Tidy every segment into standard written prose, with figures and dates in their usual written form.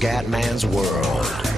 Scatman's World.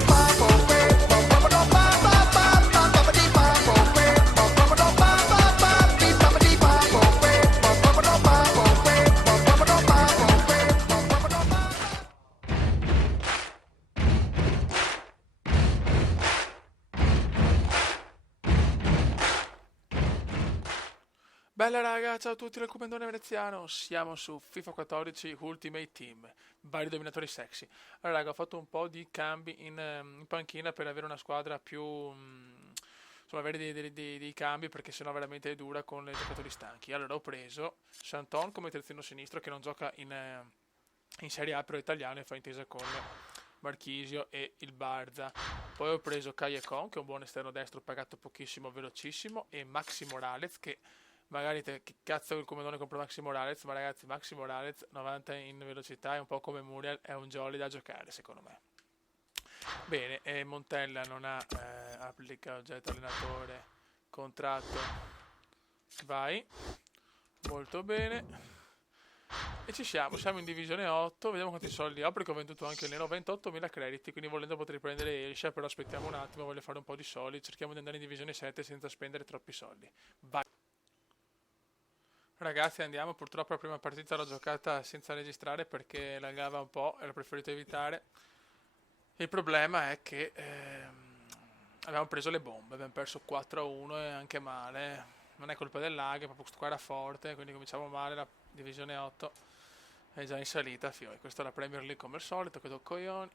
Bella raga, ciao a tutti dal Comandone Veneziano, siamo su FIFA 14 Ultimate Team, vari dominatori sexy. Allora raga, ho fatto un po' di cambi in panchina per avere una squadra più... insomma, avere dei cambi perché sennò veramente è dura con i giocatori stanchi. Allora ho preso Santon come terzino sinistro che non gioca in Serie A però è italiano e fa intesa con Marchisio e il Barza. Poi ho preso Callecon che è un buon esterno destro pagato pochissimo, velocissimo, e Maxi Morales che... Magari che cazzo il comandone compra Maxi Morales, ma ragazzi Maxi Morales 90 in velocità è un po' come Muriel, è un jolly da giocare secondo me. Bene, Montella non ha applica oggetto allenatore, contratto, vai, molto bene. E ci siamo in divisione 8, vediamo quanti soldi ho perché ho venduto anche il nero, 28.000 crediti, quindi volendo potrei prendere Elsha, però aspettiamo un attimo, voglio fare un po' di soldi, cerchiamo di andare in divisione 7 senza spendere troppi soldi. Vai. Ragazzi andiamo, purtroppo la prima partita l'ho giocata senza registrare perché laggava un po' e l'ho preferito evitare. Il problema è che abbiamo preso le bombe, abbiamo perso 4-1 e anche male. Non è colpa del lag, è proprio questo qua era forte, quindi cominciamo male, la divisione 8 è già in salita, fioi. Questa è la Premier League come al solito, che do coglioni.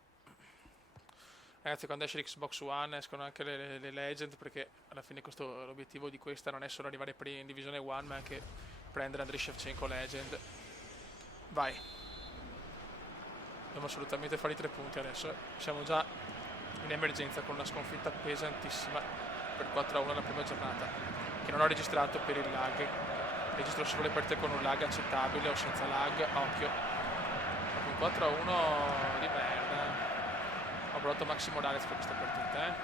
Ragazzi quando esce l'Xbox One escono anche le Legend perché alla fine l'obiettivo di questa non è solo arrivare in divisione 1 ma anche prendere Andriy Shevchenko Legend. Vai, dobbiamo assolutamente fare i 3 punti adesso, siamo già in emergenza con una sconfitta pesantissima per 4-1 la prima giornata che non ho registrato per il lag, registro solo le partite con un lag accettabile o senza lag, occhio, con 4-1 di merda. Ho provato Maxi Morales per questa partita,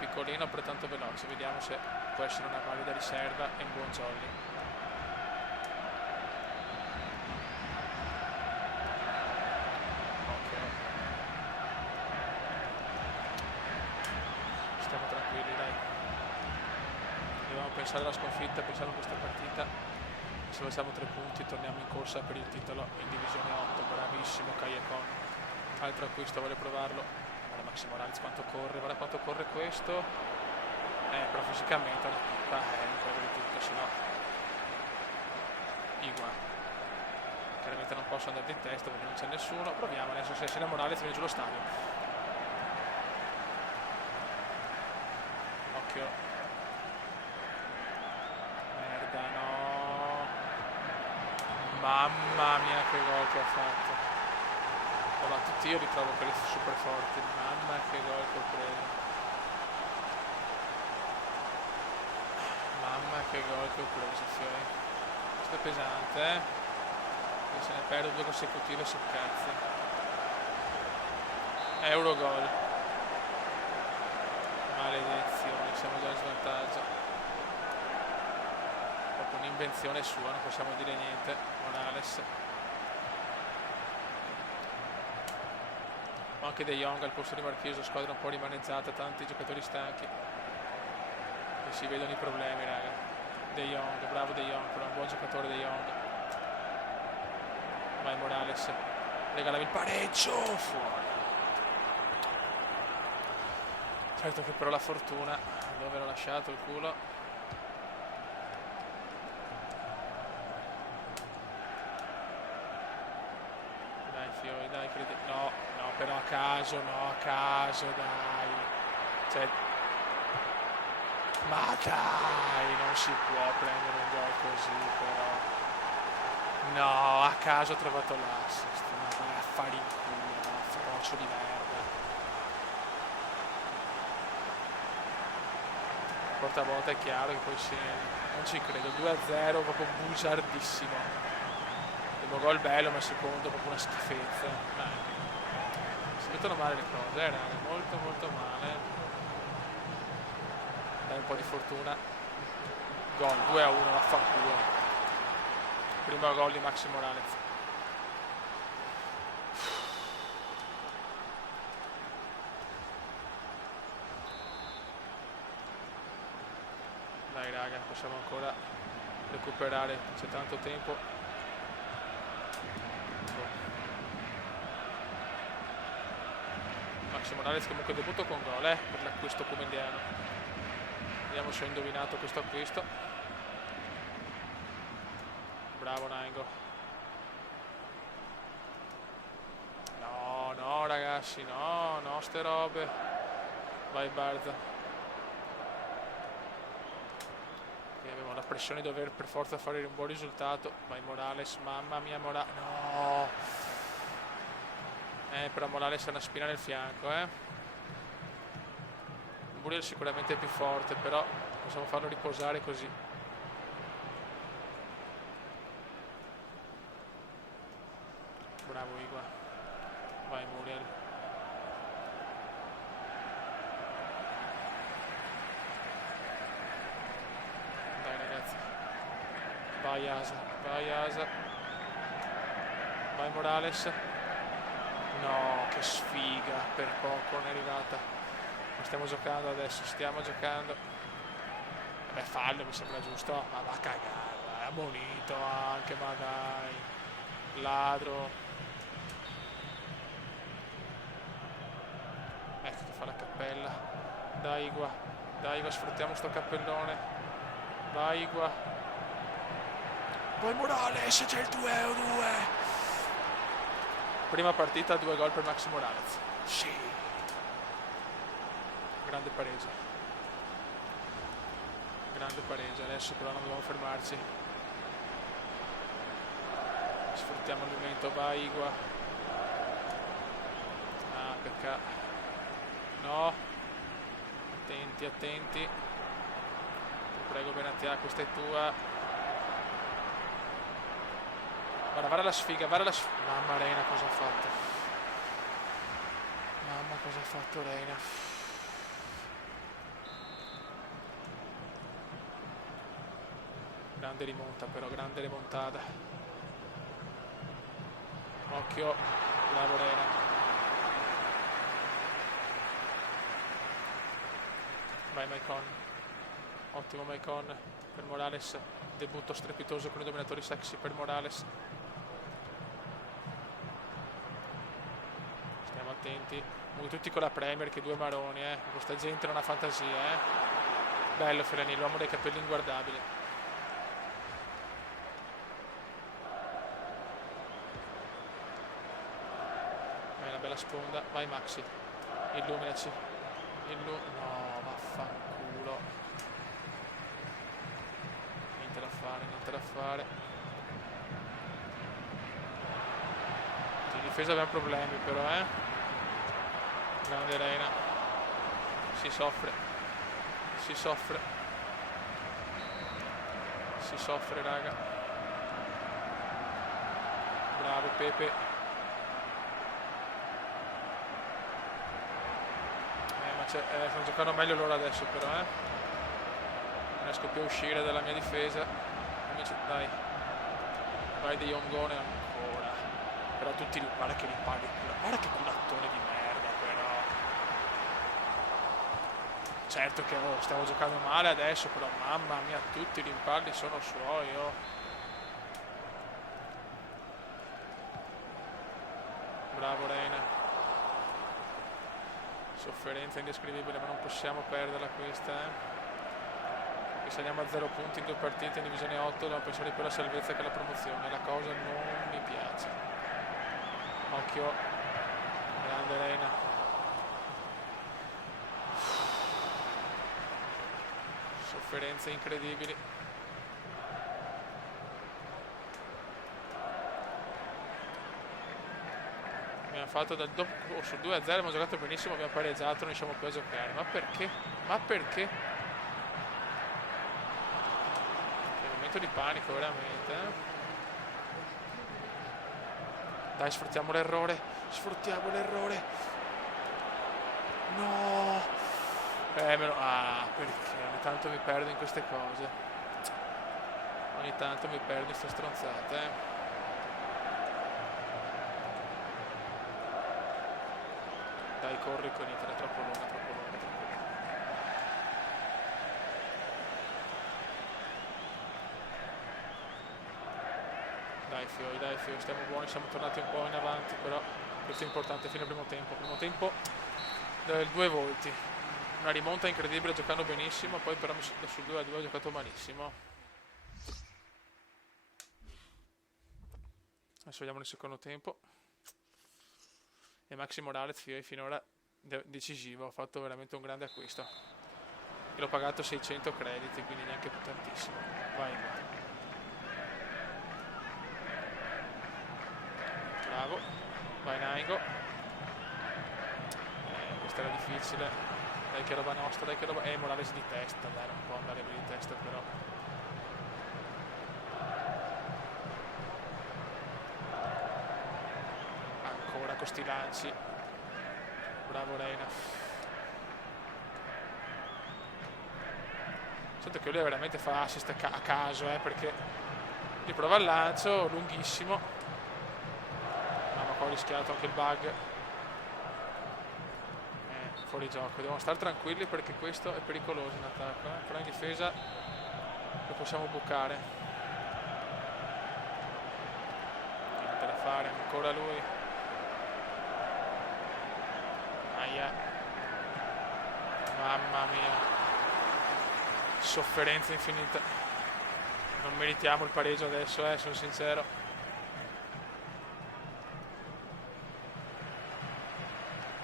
piccolino però tanto veloce, vediamo se può essere una valida riserva e un buon jolly. Stiamo tranquilli, dai. Dobbiamo pensare alla sconfitta, pensiamo a questa partita. Se facciamo 3 punti torniamo in corsa per il titolo in divisione 8. Bravissimo Callecon. Altro acquisto, voglio provarlo. Guarda Maxi Morales quanto corre, guarda quanto corre questo. Però fisicamente è una pippa, non corre di tutto, sennò Igua. Chiaramente non posso andare in testa perché non c'è nessuno. Proviamo adesso, se la Morales viene giù lo stadio. Occhio. Merda, no. Mamma mia che gol che ha fatto. Ma tutti io li trovo quelli super forti. Mamma che gol che ho preso. Mamma che gol che ho preso, fioi. Questo è pesante, se ne perdo 2 consecutive si cazza. Eurogol. Maledizione, siamo già in svantaggio. Proprio un'invenzione sua, non possiamo dire niente. Morales. Ma anche De Jong al posto di Marchisio, squadra un po' rimaneggiata, tanti giocatori stanchi. E si vedono i problemi, raga. De Jong, bravo De Jong, però è un buon giocatore De Jong. Vai Morales, regalami il pareggio, fuori. Certo che però la fortuna, dove l'ho lasciato il culo. Dai fioi, dai, credi. No, però a caso, dai. Cioè, ma dai, non si può prendere un gol così, però. No, a caso ho trovato l'assist. Ma vai a fare in culo, no, frocio di merda. Portavolta è chiaro che poi non ci credo. 2-0, proprio bugiardissimo. Primo gol bello, ma il secondo proprio una schifezza. Si mettono male le cose, raga, molto molto male. Dai un po' di fortuna. Gol, 2-1, vaffanculo. Primo gol di Maxi Morales. raga, possiamo ancora recuperare, c'è tanto tempo. Maxi Morales comunque debutto con gol per l'acquisto comundiano. Vediamo se ho indovinato questo acquisto. Bravo Nainggolan. No ragazzi, no ste robe. Vai Barza. E abbiamo la pressione di dover per forza fare un buon risultato. Vai Morales, mamma mia Morales. No. Però Morales ha una spina nel fianco, Muriel sicuramente è più forte, però possiamo farlo riposare così. Bravo Igua. Vai Muriel. Dai ragazzi. Vai Asa. Vai Morales. No, che sfiga, per poco non è arrivata. Non stiamo giocando adesso, Vabbè, fallo mi sembra giusto, ma va a cagare, è ammonito anche, ma dai. Ladro. Ecco che fa la cappella. Dai Igua, sfruttiamo sto cappellone. Vai Igua. Poi Morales, c'è il 2-2. Prima partita, 2 gol per Maxi Morales. Sì. Grande pareggio. Adesso però non dobbiamo fermarci. Sfruttiamo il momento, vai Igua. Ah, peccato. No. Attenti. Ti prego Benatia, questa è tua. Guarda la sfiga, Mamma Reina, cosa ha fatto? Mamma, cosa ha fatto Reina? Grande rimonta però, grande remontata. Occhio, bravo Reina. Vai Maicon. Ottimo Maicon per Morales. Debutto strepitoso con i dominatori sexy per Morales. Stiamo attenti. Voi tutti con la Premier, che 2 maroni, Questa gente non ha fantasia, Bello Fellaini, l'uomo dai capelli inguardabili. Una bella sponda. Vai Maxi. Illuminaci. No, vaffanculo. Niente da fare. In difesa abbiamo problemi però, Grande Reina. Si soffre, raga. Bravo Pepe. Ma stanno giocando meglio loro adesso però, Non riesco più a uscire dalla mia difesa. Invece, dai. Vai De Jongone ancora. Però tutti, guarda che rimpalli. Guarda che culattone di merda però. Certo che stiamo giocando male adesso, però mamma mia, tutti i rimpalli sono suoi, Bravo Reina. Sofferenza indescrivibile, ma non possiamo perderla questa, Che saliamo a 0 punti in 2 partite in divisione 8, dobbiamo pensare più alla salvezza che alla promozione. La cosa non mi piace. Occhio. Grande Reina. Sofferenze incredibili. Abbiamo fatto sul 2-0, abbiamo giocato benissimo, abbiamo pareggiato, non riusciamo più a giocare. Ma perché? È un momento di panico veramente, Dai, sfruttiamo l'errore. No. Perché ogni tanto mi perdo in queste cose. Ogni tanto mi perdo in queste stronzate, Dai, corri con niente, è troppo lunga. dai Fioi, stiamo buoni, siamo tornati un po' in avanti, però questo è importante fino al primo tempo. Primo tempo del 2 volti, una rimonta incredibile giocando benissimo, poi però sul 2-2 ha giocato malissimo. Adesso vediamo nel secondo tempo. E Maxi Morales finora decisivo, ha fatto veramente un grande acquisto. E l'ho pagato 600 crediti, quindi neanche tantissimo. Vai. Bravo. Vai Naingo. Questa era difficile. Dai che roba nostra, dai che roba... Morales di testa, dai, non può andare di testa però. Ancora con sti lanci. Bravo Reina. Sento che lui veramente fa assist a caso, perché gli prova il lancio, lunghissimo. Ma qua ho rischiato anche il bug. Fuori gioco, dobbiamo stare tranquilli perché questo è pericoloso in attacco, però in difesa lo possiamo bucare. Niente da fare, ancora lui. Aia. Mamma mia, sofferenza infinita. Non meritiamo il pareggio adesso, sono sincero.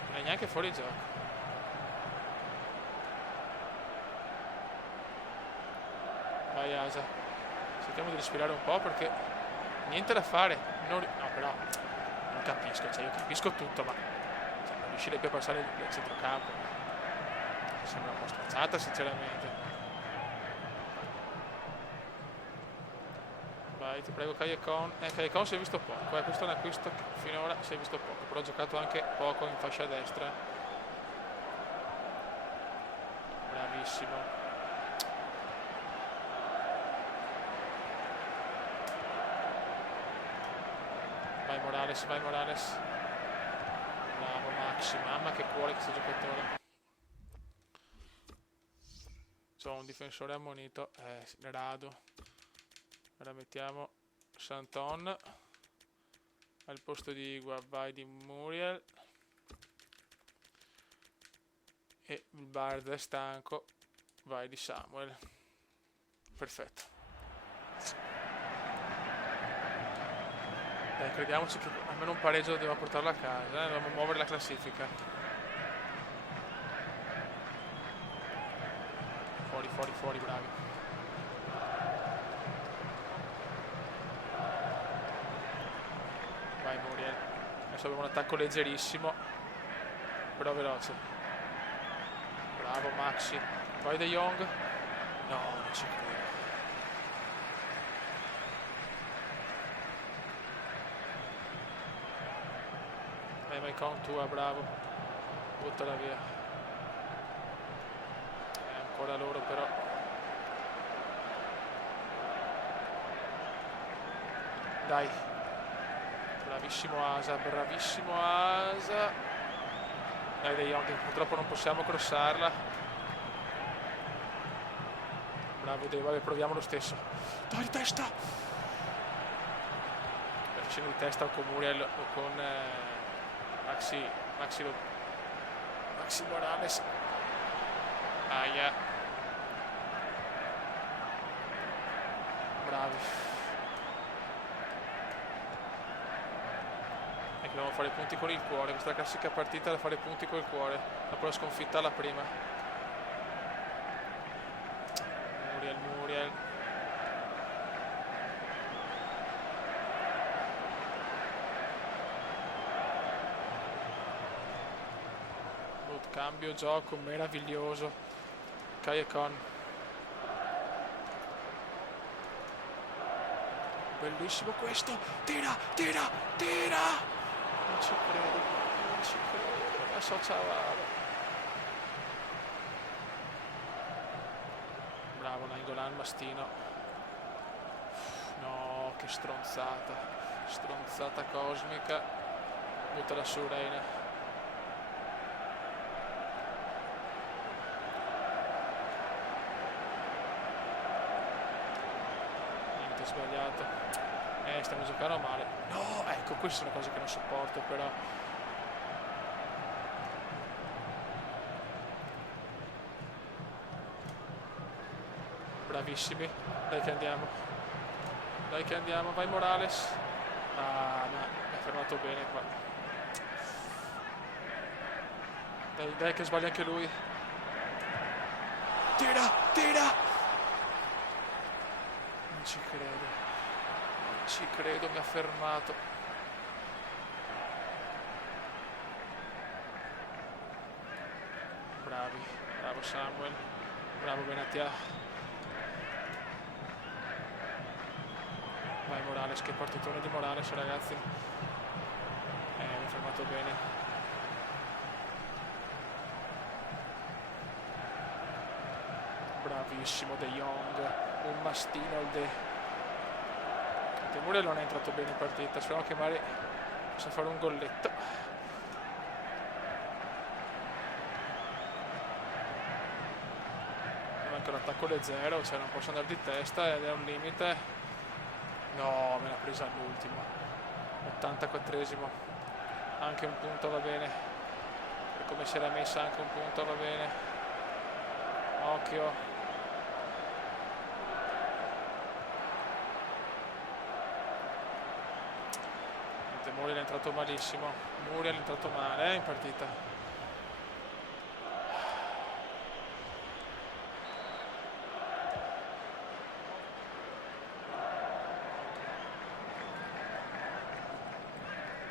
Non è neanche fuori gioco. Vai Asa, cerchiamo di respirare un po' perché niente da fare. No, però non capisco, io capisco tutto, ma non riuscirei più a passare il centrocampo. Mi sembra un po' stracciata sinceramente. Vai, ti prego Callecon. Callecon si è visto poco, questo è un acquisto che finora si è visto poco, però ha giocato anche poco in fascia destra. Bravissimo. Vai Morales. Bravo Maxi, mamma che cuore questo giocatore. C'ho un difensore ammonito, Rado. Ora mettiamo Santon al posto di Igua, vai di Muriel. E il Bard è stanco, vai di Samuel. Perfetto. Crediamoci che almeno un pareggio dobbiamo portarlo a casa, dobbiamo muovere la classifica. Fuori, bravi. Vai Muriel. Adesso abbiamo un attacco leggerissimo, però veloce. Bravo Maxi. Vai De Jong. No, non ci credo. Vai con tua, bravo. Buttala via. Ancora loro però. Dai. Bravissimo Asa. Dai De Jong, purtroppo non possiamo crossarla. Bravo Dei, vabbè, proviamo lo stesso. Dai di testa. Scendo di testa con Muriel o con Maxi Morales. Aia. Bravi. E dobbiamo fare punti con il cuore. Questa è la classica partita da fare punti col cuore. Dopo la sconfitta alla prima. Muriel. Cambio gioco meraviglioso. Callecon. Bellissimo questo. Tira. Non ci credo. La Sociavaro. Bravo Nainggolan, Mastino. No, che stronzata. Stronzata cosmica. Buttala su Reina. Sbagliato. stiamo giocando male. No, ecco, queste sono cose che non sopporto però. Bravissimi, dai che andiamo. Dai che andiamo, vai Morales. Ah, ma mi ha fermato bene qua. Dai, dai che sbaglia anche lui. Tira, tira! Non ci credo. Non ci credo, mi ha fermato. Bravi, bravo Samuel. Bravo Benatia. Vai Morales, che partitone di Morales ragazzi. Mi ha fermato bene. Bravissimo De Jong, un mastino il De. Muriel non è entrato bene in partita, speriamo che magari possa fare un golletto. Manca l'attacco alle 0, cioè non posso andare di testa ed è un limite. No, me l'ha presa all'ultimo. 84esimo. Anche un punto va bene. Per come si era messa anche un punto va bene. Occhio. Muriel è entrato malissimo. Muriel è entrato male in partita.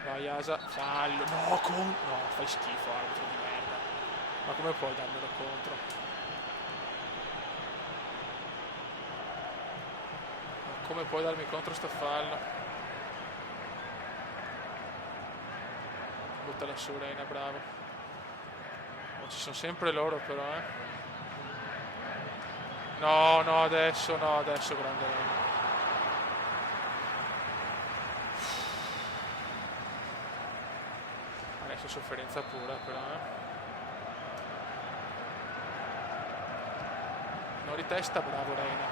Vai Asa, fallo. No, no, fai schifo, arbitro di merda. Ma come puoi darmelo contro? Ma come puoi darmi contro sto fallo? Buttala su Reina, bravo. Non ci sono sempre loro però, No, no, adesso grande Reina. Adesso sofferenza pura però, No, di testa, bravo Reina.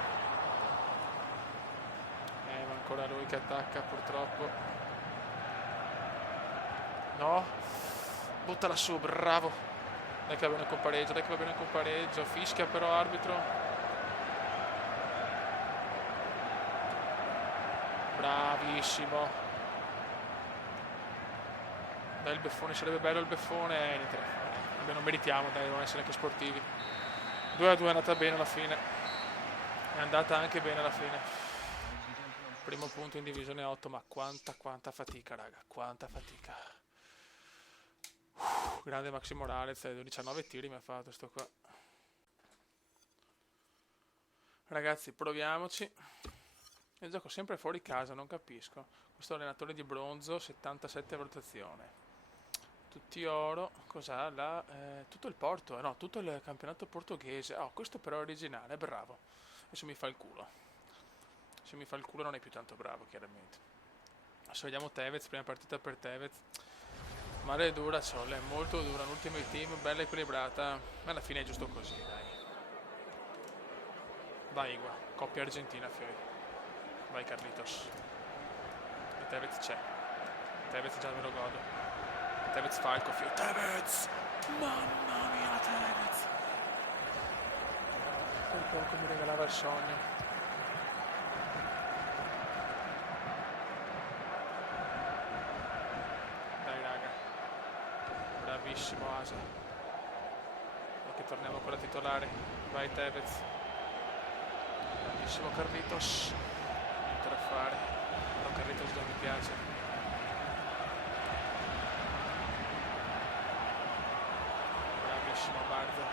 Ma ancora lui che attacca purtroppo. No, buttala su, bravo. Dai che va bene con pareggio, fischia però arbitro. Bravissimo. Dai il beffone, sarebbe bello il beffone. Niente da fare. Vabbè, non meritiamo, dai, non essere anche sportivi. 2-2 è andata bene alla fine. È andata anche bene alla fine. Primo punto in divisione 8, ma quanta fatica raga, quanta fatica. Grande Maxi Morales, 19 tiri mi ha fatto sto qua. Ragazzi, proviamoci. Io gioco sempre fuori casa, non capisco. Questo allenatore di bronzo, 77 valutazione. Tutti oro, cos'ha? Tutto il Porto, no, tutto il campionato portoghese. Oh, questo però è originale, bravo. Adesso mi fa il culo. Se mi fa il culo non è più tanto bravo, chiaramente. Adesso vediamo Tevez, prima partita per Tevez. Male dura, Ciole, molto dura, l'ultimo team, bella equilibrata, ma alla fine è giusto così, dai. Vai Igua, coppia argentina, Fiori. Vai Carlitos. E Tevez c'è. Tevez già me lo godo. Tevez Falco, Fiori. Tevez! Mamma mia, Tevez! Per poco mi regalava il sogno. Bravissimo Asa. E che torniamo con la titolare. Vai Tevez. Bravissimo Carlitos. Niente da fare. Però Carlitos già mi piace. Bravissimo Barza.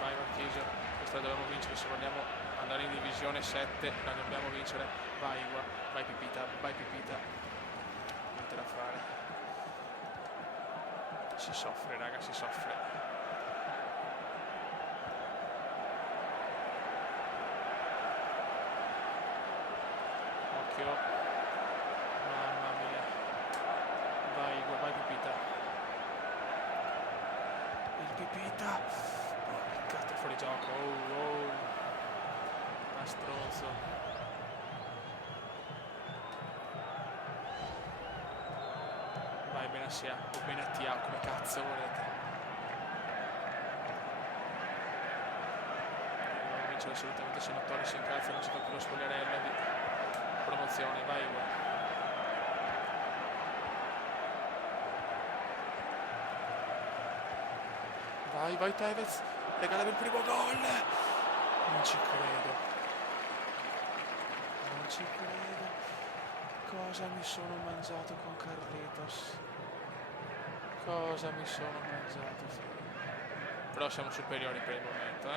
Vai Marchisio. Questa la dobbiamo vincere se vogliamo andare in divisione 7. La dobbiamo vincere. Vai Igua. Vai Pipita. Vai Pipita. Niente da fare. Si soffre raga, si soffre. Occhio. Mamma mia. Vai Igor, vai Pipita. Il Pipita. Oh, che cazzo, fuori gioco. Oh. Ma stronzo. Benatia o Benatia, come cazzo volete. Non vincere assolutamente, se non Torri si incalza non si fa più lo spogliarello di promozione. Vai Higuain. Vai Tevez, regala il primo gol. Non ci credo. Cosa mi sono mangiato con Carlitos? Cosa mi sono mangiato? Però siamo superiori per il momento,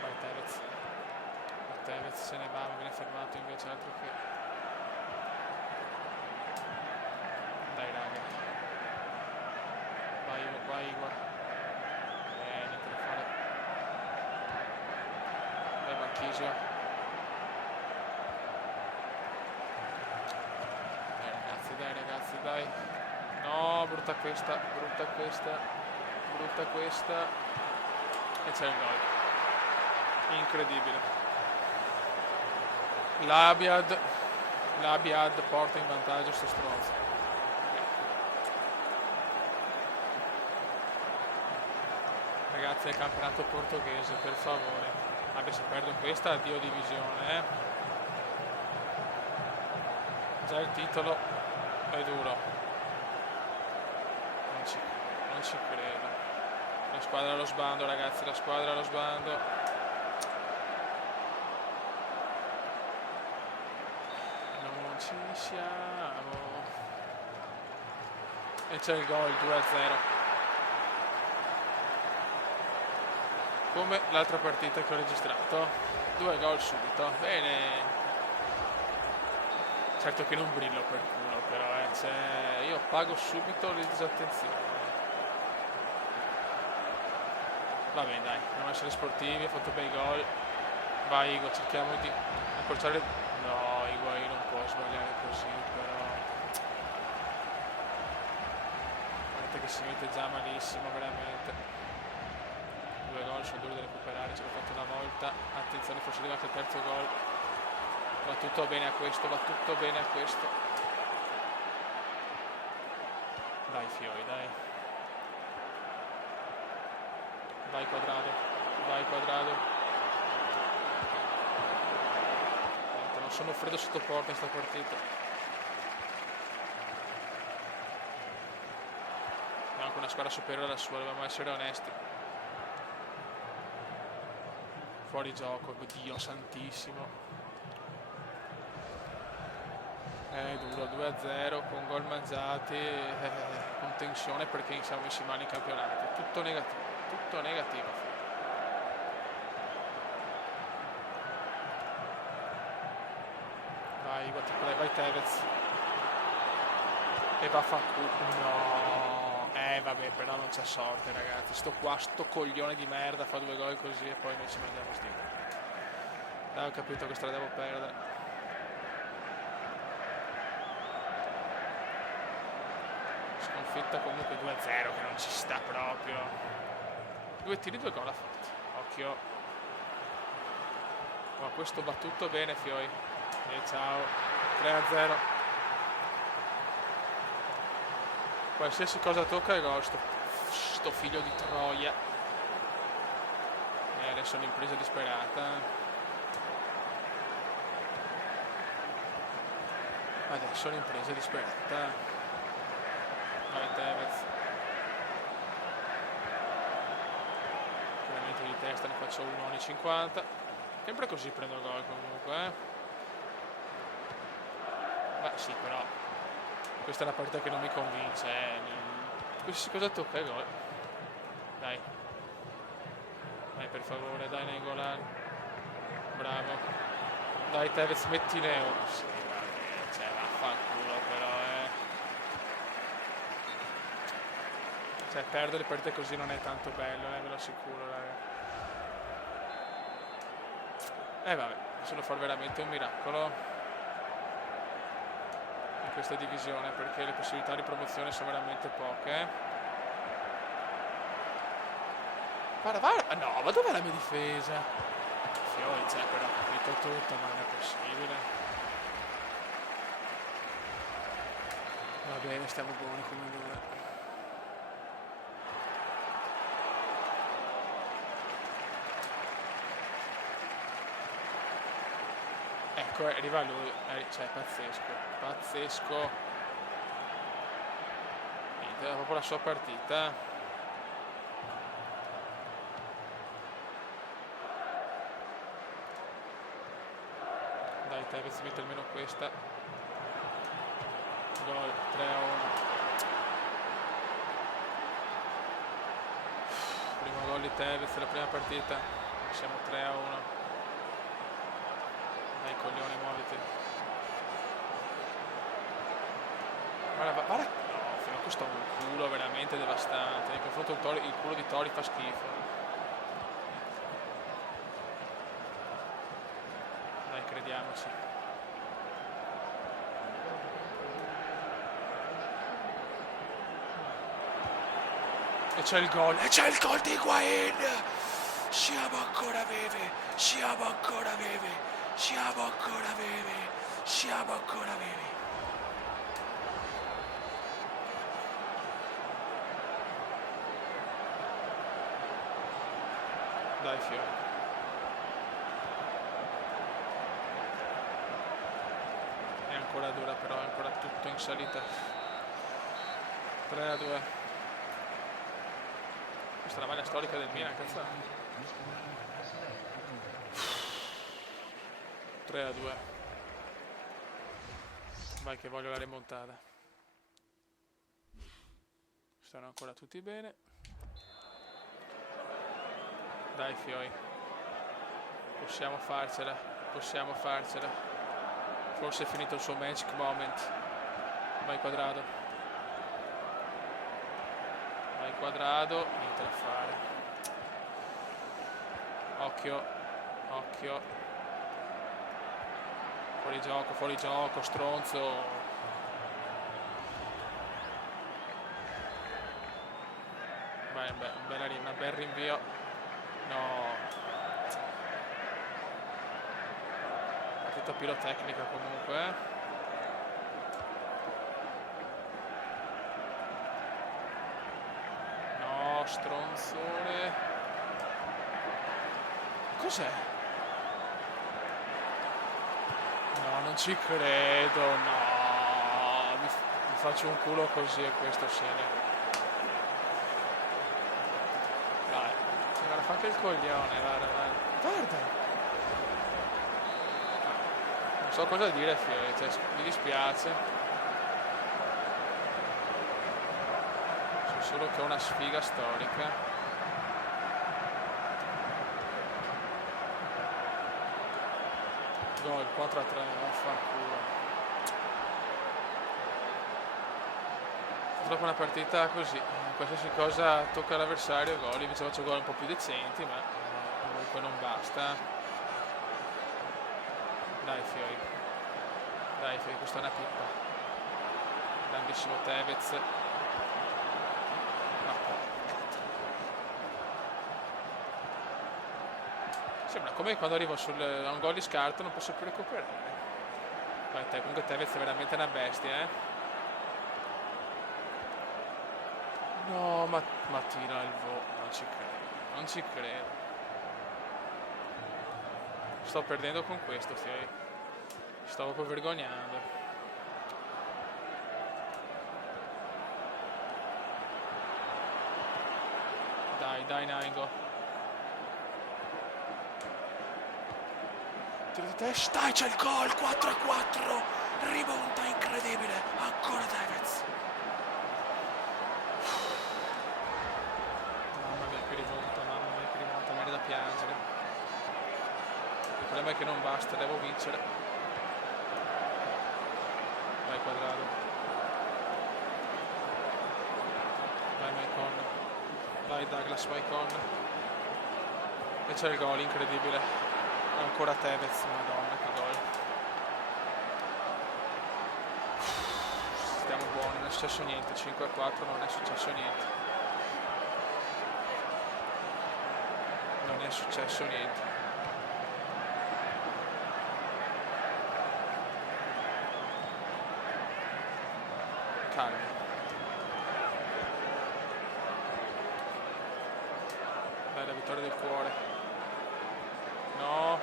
Vai Tevez se ne va, ma viene fermato invece altro che... Dai raga. Vai Higuain. Niente da fare. Vai Marchisio. Dai ragazzi. No, brutta questa. E c'è il gol. Incredibile. L'Abiad porta in vantaggio sto stronzo. Ragazzi, è il campionato portoghese, per favore. Vabbè, se perdo questa, addio divisione, Già il titolo è duro. Non ci credo. La squadra allo sbando, ragazzi, Non ci siamo. E c'è il gol, 2-0. Come l'altra partita che ho registrato. 2 gol subito. Bene. Certo che non brillo per culo, però io pago subito le disattenzioni. Va bene, dai, dobbiamo essere sportivi, ha fatto bei gol. Vai Higuain, cerchiamo di accorciare. No, Higuain non può sbagliare così, però. Guardate che si mette già malissimo, veramente. 2 gol sono duri da recuperare, ce l'ho fatto una volta. Attenzione, forse arriva anche il terzo gol. Va tutto bene a questo. Dai Fioi, dai. Vai Quadrado. Non sono freddo sotto porta in sta partita. È anche una squadra superiore alla sua, dobbiamo essere onesti. Fuori gioco, Dio santissimo. Duro, 2-0 con gol mangiati, con tensione perché siamo messi male in campionato. Tutto negativo. Vai Tevez. E vaffanculo. No. Vabbè, però non c'è sorte, ragazzi. Sto coglione di merda fa 2 gol così e poi noi ci mangiamo sti. Dai, ho capito che strada devo perdere. Sconfitta comunque 2-0 che non ci sta proprio. 2 tiri, 2 gol ha fatto. Occhio. Ma questo va tutto bene, Fioi. E ciao. 3-0. Qualsiasi cosa tocca è gol. Sto figlio di troia. Adesso è un'impresa disperata. Vai Tevez. Veramente di testa, ne faccio uno ogni 50. Sempre così prendo gol comunque. Beh sì, però questa è una partita che non mi convince. Qualsiasi cosa tocca è gol. Dai, per favore, dai Nainggolan. Bravo. Dai Tevez, mettine uno. Sì, vabbè, vaffanculo però, perdere le partite così non è tanto bello, ve lo assicuro, raga. Vabbè, possono fare veramente un miracolo in questa divisione, perché le possibilità di promozione sono veramente poche. Guarda, no, ma dov'è la mia difesa? Fioi, però ha capito tutto, ma non è possibile. Va bene, stiamo buoni come due. Ecco, arriva lui, cioè pazzesco, pazzesco. Niente, era proprio la sua partita. Dai, Tevez mette almeno questa. Gol, 3-1. Primo gol di Tevez, la prima partita. Siamo 3-1. Dai coglione, muoviti. Guarda, guarda. No, fino a questo ha un culo veramente devastante. Nei confronto il culo di Tori fa schifo. Dai, crediamoci. E c'è il gol. E c'è il gol di Higuain. Siamo ancora vivi. Siamo ancora vivi. Siamo ancora vivi. Siamo ancora vivi. Dai fiore. È ancora dura però, è ancora tutto in salita. 3-2. Questa è la maglia storica del Milan, cazzo. 3-2. Vai che voglio la rimontata. Stanno ancora tutti bene. Dai fioi. Possiamo farcela. Possiamo farcela. Forse è finito il suo magic moment. Vai Quadrado. Vai Quadrado. Niente da fare. Occhio. Occhio. Fuori gioco, stronzo. Vai, un bel rinvio. No. Partita pirotecnica comunque. No, stronzone. Cos'è? No, non ci credo, no. Mi faccio un culo così e questo segna. Dai, guarda, fa anche il coglione, guarda. Non so cosa dire, figlio, cioè, mi dispiace. So solo che ho una sfiga storica. Gol 4-3, vaffanculo. Dopo una partita così, qualsiasi cosa tocca all'avversario, gol, invece faccio gol un po' più decenti, ma comunque non basta. Dai fiori, questa è una pippa. Grandissimo Tevez. Sembra come quando arrivo a un gol di scarto non posso più recuperare. Vai, comunque Tevez è veramente una bestia, eh. No, ma tira il volo. Non ci credo. Sto perdendo con questo, fioi. Sto proprio vergognando. Dai, Naingo. Tiro di testa, dai, c'è il gol, 4-4. Rimonta incredibile. Ancora Tevez. Mamma mia che rimonta, viene da piangere. Il problema è che non basta, devo vincere. Vai Quadrado. Vai Maicon. Vai Douglas Maicon. E c'è il gol, incredibile. Ancora Tevez, madonna che gol. Stiamo buoni, non è successo niente. 5-4, non è successo niente. Non è successo niente. calmi. Dai, la vittoria del cuore. No.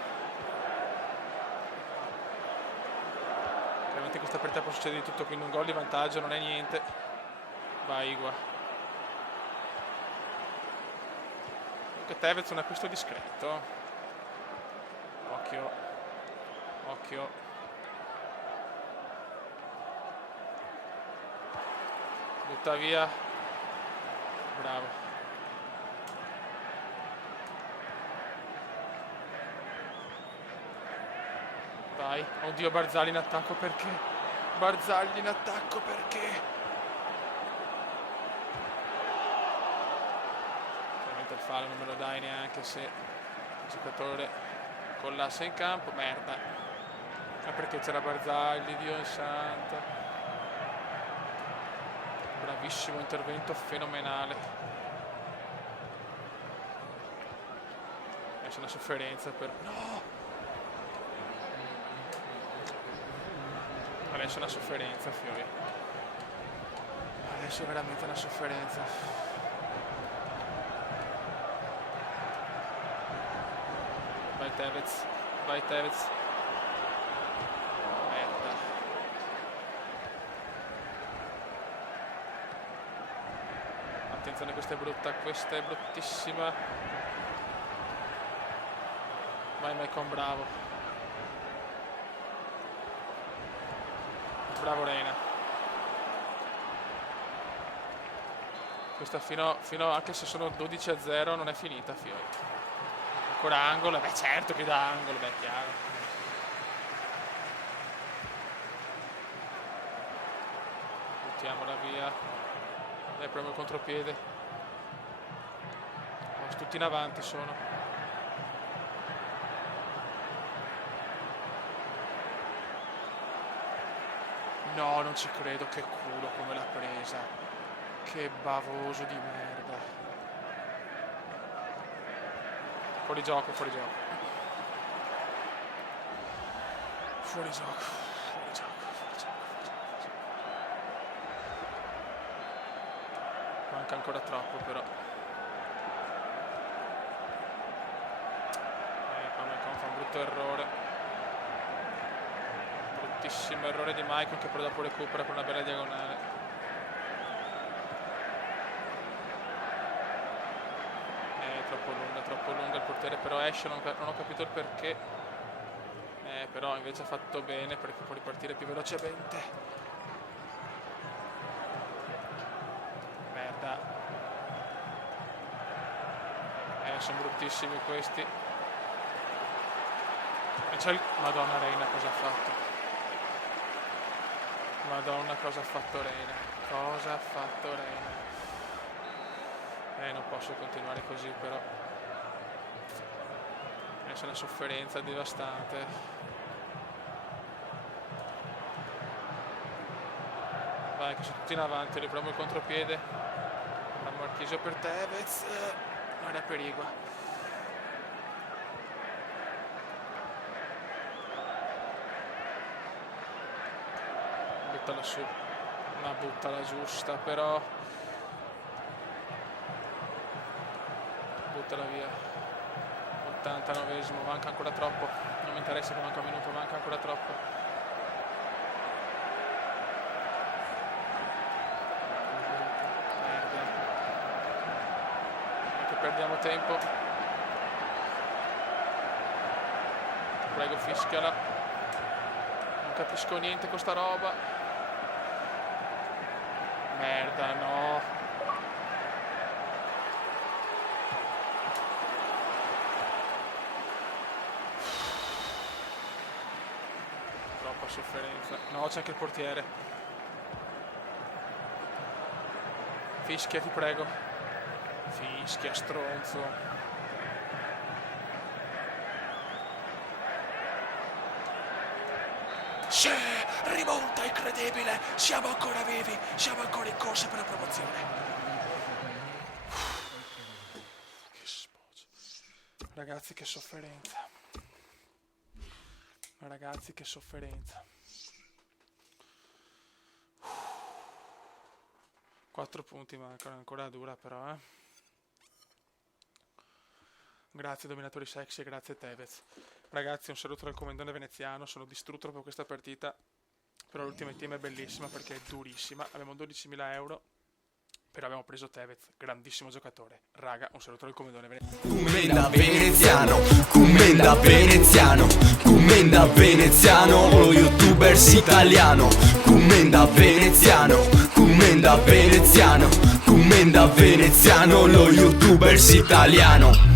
Ovviamente in questa partita può succedere di tutto, quindi un gol di vantaggio non è niente. Vai Igua. Comunque Tevez è un acquisto discreto. Occhio. Occhio. Butta via. Bravo. Vai. Oddio, Barzagli in attacco perché? Barzagli in attacco perché? Ovviamente il fallo non me lo dai neanche se il giocatore collassa in campo. Merda. Ma perché c'era Barzagli, Dio santo. Bravissimo intervento, fenomenale. Adesso è una sofferenza per... No! Adesso è una sofferenza, Fiori. Adesso è veramente una sofferenza. Vai Tevez. Vai Tevez. Merda. Attenzione, questa è brutta, questa è bruttissima. Vai Maicon, bravo. Bravo Reina. Questa fino anche se sono 12-0 non è finita, Fiori. Ancora angolo, beh certo che da angolo, beh chiaro. Buttiamola via. Dai, proviamo il contropiede. Oh, tutti in avanti sono. No, non ci credo, che culo come l'ha presa. Che bavoso di merda. Fuori gioco, fuori gioco. Fuori gioco, fuori gioco, fuori gioco, fuori gioco. Manca ancora troppo però. Maicon fa un brutto errore. Bruttissimo errore di Maicon che però dopo recupera con una bella diagonale. Troppo lunga il portiere però esce, non ho capito il perché. Però invece ha fatto bene perché può ripartire più velocemente. Merda. Sono bruttissimi questi. E c'è il... Madonna Reina, cosa ha fatto? Madonna, cosa ha fatto Reina? Cosa ha fatto Reina? Non posso continuare così però. Adesso è una sofferenza devastante. Vai che sono tutti in avanti, riproviamo il contropiede. La Marchisio per Tevez. Non era per Igua. Buttala su. Ma buttala giusta però. Buttala via. 89esimo, manca ancora troppo. Non mi interessa che manca un minuto, manca ancora troppo. Merda. Che perdiamo tempo. Prego, fischiala. Non capisco niente con sta roba. Merda, no. Sofferenza. No, c'è anche il portiere. Fischia, ti prego. Fischia, stronzo. Sì, rimonta incredibile. Siamo ancora vivi. Siamo ancora in corsa per la promozione. Che sboccio. Ragazzi, che sofferenza. Ragazzi, che sofferenza. 4 punti mancano, ancora dura però, eh. Grazie dominatori sexy e grazie Tevez. Ragazzi, un saluto dal commendone veneziano, sono distrutto per questa partita, però l'Ultimate Team è bellissima perché è durissima, abbiamo 12.000 euro, però abbiamo preso Tevez, grandissimo giocatore. Raga, un saluto dal commendone veneziano. Commenda veneziano, commenda veneziano, commenda veneziano, lo youtubers italiano. Commenda veneziano, commenda veneziano, commenda veneziano, lo youtubers italiano.